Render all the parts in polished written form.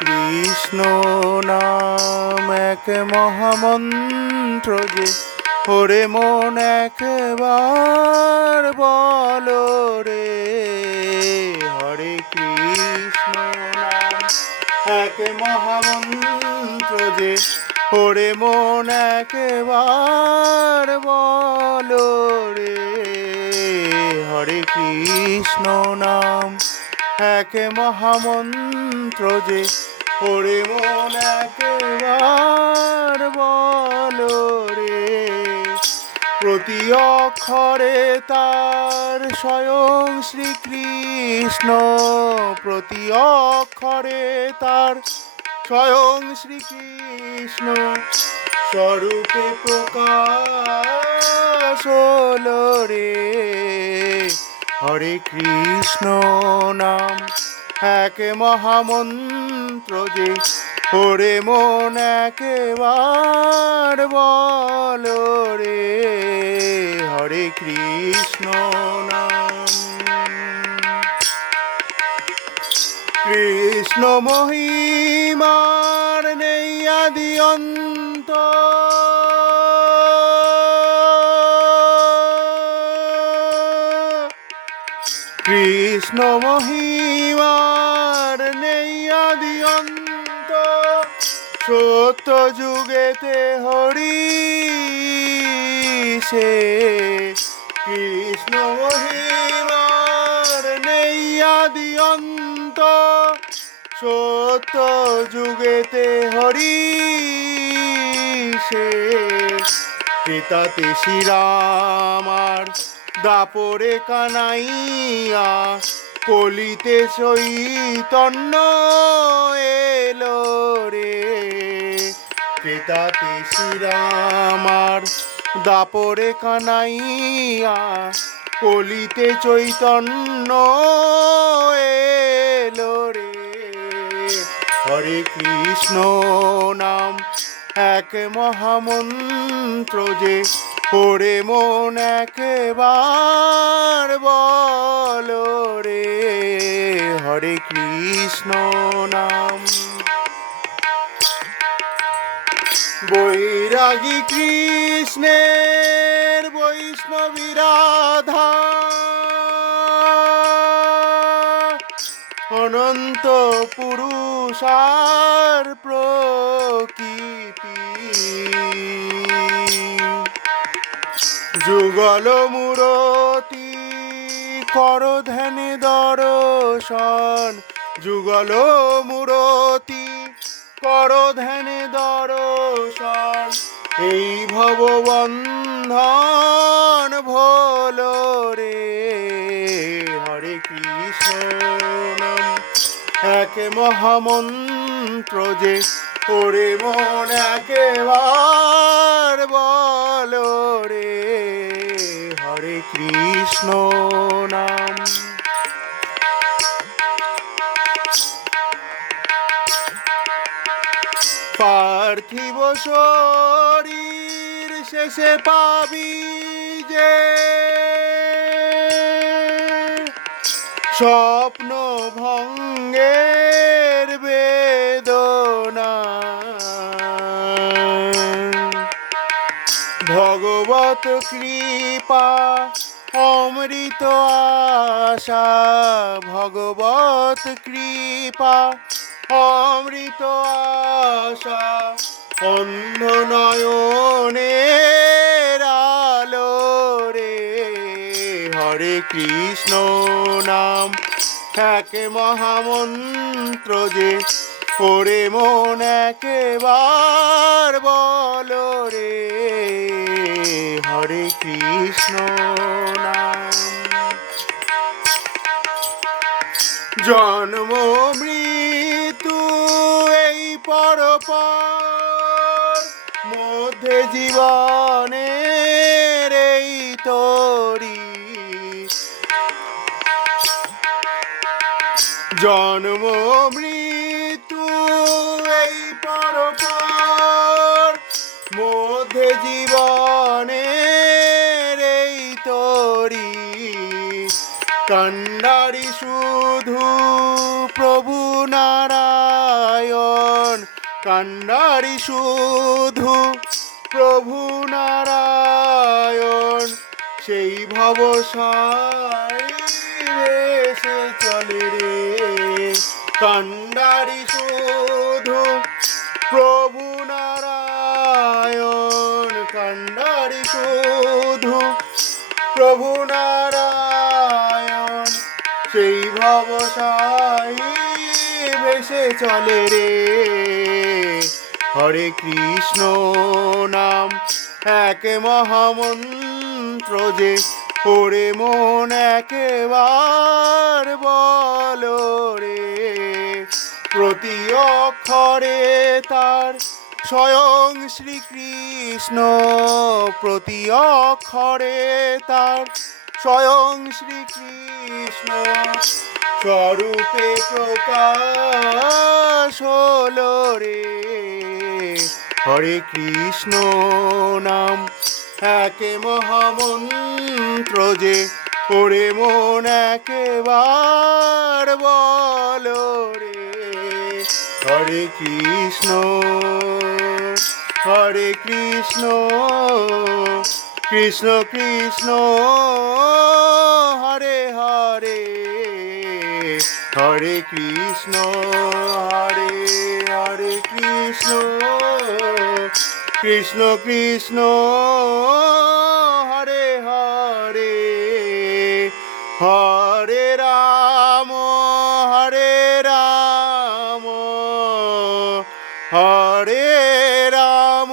কৃষ্ণ নাম এক মহামন্ত্র যে, ওরে মন একবার বলো রে। হরে কৃষ্ণ নাম এক মহামন্ত্র যে, ওরে মন একবার বলো রে। হরে কৃষ্ণ নাম এক মহামন্ত্র যে, ওরে মন একবার বলো রে। প্রতি অক্ষরে তার স্বয়ং শ্রীকৃষ্ণ, প্রতি অক্ষরে তার স্বয়ং শ্রীকৃষ্ণ স্বরূপে প্রকাশ হলো রে। হরে কৃষ্ণ নাম এক মহামন্ত্র যে, ওরে মন একবার বলো রে। হরে কৃষ্ণ নাম। কৃষ্ণ মহিমার নেই আদি অন্ত, কৃষ্ণ মহিমার নেই আদি অন্ত, সত্য যুগেতে হরি সে। কৃষ্ণ মহিমার নেই আদি অন্ত, সত্য যুগেতে হরি সে। পিতাতে শ্রীরাম আর দাপরে কানাইয়া, কলিতে চৈতন্য এলো রে। পিতাতে শ্রীরাম আর দাপরে কানাইয়া, কলিতে চৈতন্য এলো রে। হরে কৃষ্ণ নাম এক মহামন্ত্র যে, ওরে মন একবার বলো রে। হরে কৃষ্ণ নাম। বৈরাগী কৃষ্ণের বৈষ্ণবী রাধা, অনন্ত পুরুষার প্রকৃতি, যুগল মূরতি কর ধ্যানে দর্শন, যুগল মূরতি কর ধ্যানে দর্শন। এই ভববন্ধন ভোলো রে। হরে কৃষ্ণ নাম এক মহামন্ত্র যে, ওরে মন একবার বলো রে। হরে কৃষ্ণ নাম। পার্থিব শরীর শেষে পাবি যে, স্বপ্ন ভঙ্গের বেদনা। ভগবত কৃপা অমৃত আশা, ভগবত কৃপা অমৃত আশা। অন্ধ নয়নের আলো রে। হরে কৃষ্ণ নাম এক মহামন্ত্র যে, ওরে মন একবার বলো রে। হরে কৃষ্ণ নাম। জন্ম মৃত্যু এই পরপর মধ্যে জীবনের এই তরি, জন্ম মৃত্যু এই পরপর মধ্যে জীবনের এই তরি। কান্ডারি শুধু প্রভু নারায়ণ কান্ডারি শুধু প্রভু নারায়ণ, সেই ভবসায় ভেসে চলে রে। কান্ডারি শুধু প্রভু নারায়ণ, কান্ডারি শুধু প্রভু নারায়ণ, সেই ভবসায় ভেসে চলে রে। হরে কৃষ্ণ নাম এক মহামন্ত্র যে, ওরে মন একেবার বলো রে। প্রতি অক্ষরে তার স্বয়ং শ্রীকৃষ্ণ, প্রতি অক্ষরে তার স্বয়ং শ্রীকৃষ্ণ, স্বরূপে প্রকাশ হলো রে। হরে কৃষ্ণ নাম এক মহামন্ত্র যে, ওরে মন একেবার বলো রে। হরে কৃষ্ণ, হরে কৃষ্ণ, কৃষ্ণ কৃষ্ণ, হরে হরে, হরে কৃষ্ণ, হরে হরে কৃষ্ণ, কৃষ্ণ কৃষ্ণ, হরে হরে, হরে রাম, হরে রাম, হরে রাম,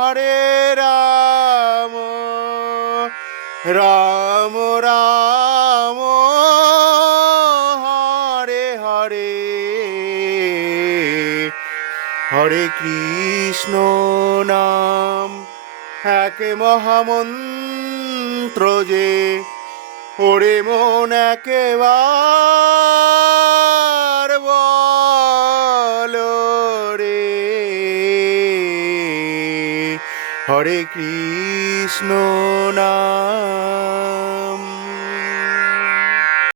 হরে রাম, রাম রাম, হরে হরে। হরে কৃষ্ণ নাম এক মহামন্ত্র যে, ওরে মন একেবার বলো রে। হরে কৃষ্ণ নাম।